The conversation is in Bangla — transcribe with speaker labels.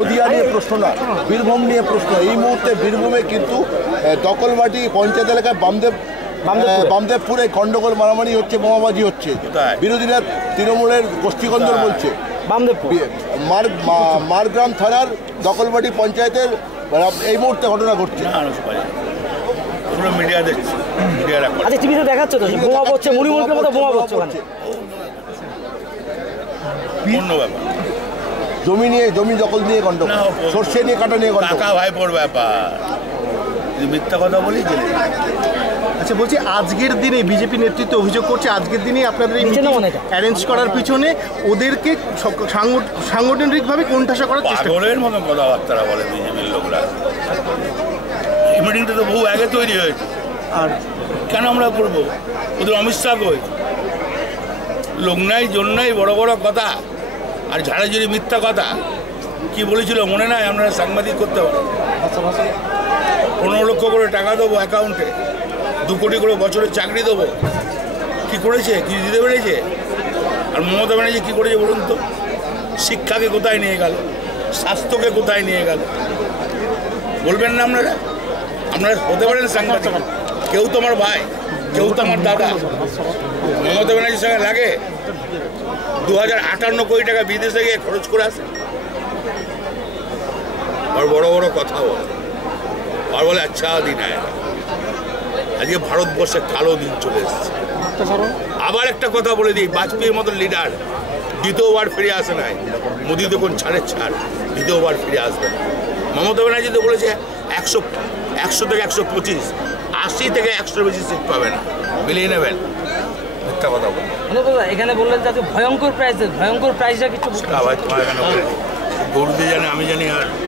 Speaker 1: নদিয়া নিয়ে প্রশ্ন না বীরভূম নিয়ে প্রশ্ন। এই মুহূর্তে বীরভূমে কিন্তু দখলমাটি পঞ্চায়েত এলাকায় বামদেব বামদেবপুরে। গন্ডগোল মারামারি হচ্ছে বোমাবাজি হচ্ছে? বিরোধীরা তৃণমূলের গোষ্ঠীকন্দল বলছে। মারগ্রাম থানার দকলবাটি পঞ্চায়েতের এই মুহূর্তে ঘটনা ঘটছে।
Speaker 2: মিডিয়া দেখছি
Speaker 3: আচ্ছা টিভিতে দেখাচ্ছে তো বোমা পড়ছে মুড়ি মুড়ির মতো বোমা পড়ছে।
Speaker 2: অন্য ব্যাপার।
Speaker 1: জমি নিয়ে জমি দখল নিয়ে গন্ডগোল
Speaker 2: না,
Speaker 1: সর্ষে নিয়ে কাটা নিয়ে গন্ডগোল
Speaker 2: কাকা ভাইপোর ব্যাপার। যদি মিথ্যা কথা বলি জেনে
Speaker 4: আচ্ছা বলছি আজকের দিনে বিজেপি নেতৃত্ব অভিযোগ করছে আজকের দিনে আপনাদের এই মিটিং অ্যারেঞ্জ করার পিছনে ওদেরকে সাংগঠনিকভাবে কোণঠাসা করার চেষ্টা।
Speaker 2: পাগলের মতন কথাবার্তা বলে বিজেপির লোকরা। এই মিটিংটা তো বহু আগে তৈরি হয়েছে।
Speaker 4: আর
Speaker 2: কেন আমরা করব? ওদের অমিত শাহ কই? লোক নাই জন নাই বড় বড় কথা। আর ঝাড়াঝুড়ি মিথ্যা কথা কি বলেছিল মনে নাই, আপনারা সাংবাদিক করতে পারেন। পনেরো লক্ষ করে টাকা দেবো অ্যাকাউন্টে দু কোটি করে বছরের চাকরি দেবো। কি করেছে? কি দিতে পেরেছে? আর মমতা ব্যানার্জি কী করেছে বলুন তো? শিক্ষাকে কোথায় নিয়ে গেল? স্বাস্থ্যকে কোথায় নিয়ে গেল? বলবেন না আপনারা? আপনারা হতে পারেন সাংবাদিক। কেউ তো আমার ভাই, কেউ তো আমার দাদা। মমতা ব্যানার্জির সঙ্গে লাগে? দু হাজার আটান্ন কোটি টাকা বিদেশে গিয়ে খরচ করে আসে। আর বড় বড় কথা বলে। আর বলে আচ্ছা দিন আজকে ভারতবর্ষে কালো দিন চলে এসেছে। আবার একটা কথা বলে দিই বাজপেয়ীর মতো লিডার দ্বিতীয়বার ফিরে আসে নাই। মোদি তখন ছাড়ে ছাড় দ্বিতীয়বার ফিরে আসবে না। মমতা ব্যানার্জি তো বলেছে একশো একশো থেকে একশো পঁচিশ আশি থেকে একশোর বেশি সিট পাবে না। মিলিয়ে নেবেন মিথ্যা কথা বলব।
Speaker 3: অনুপ এখানে বললেন যে ভয়ঙ্কর প্রাইস ভয়ঙ্কর প্রাইসটা কিছু
Speaker 2: গরু দিয়ে গরুতে আমি জানি আর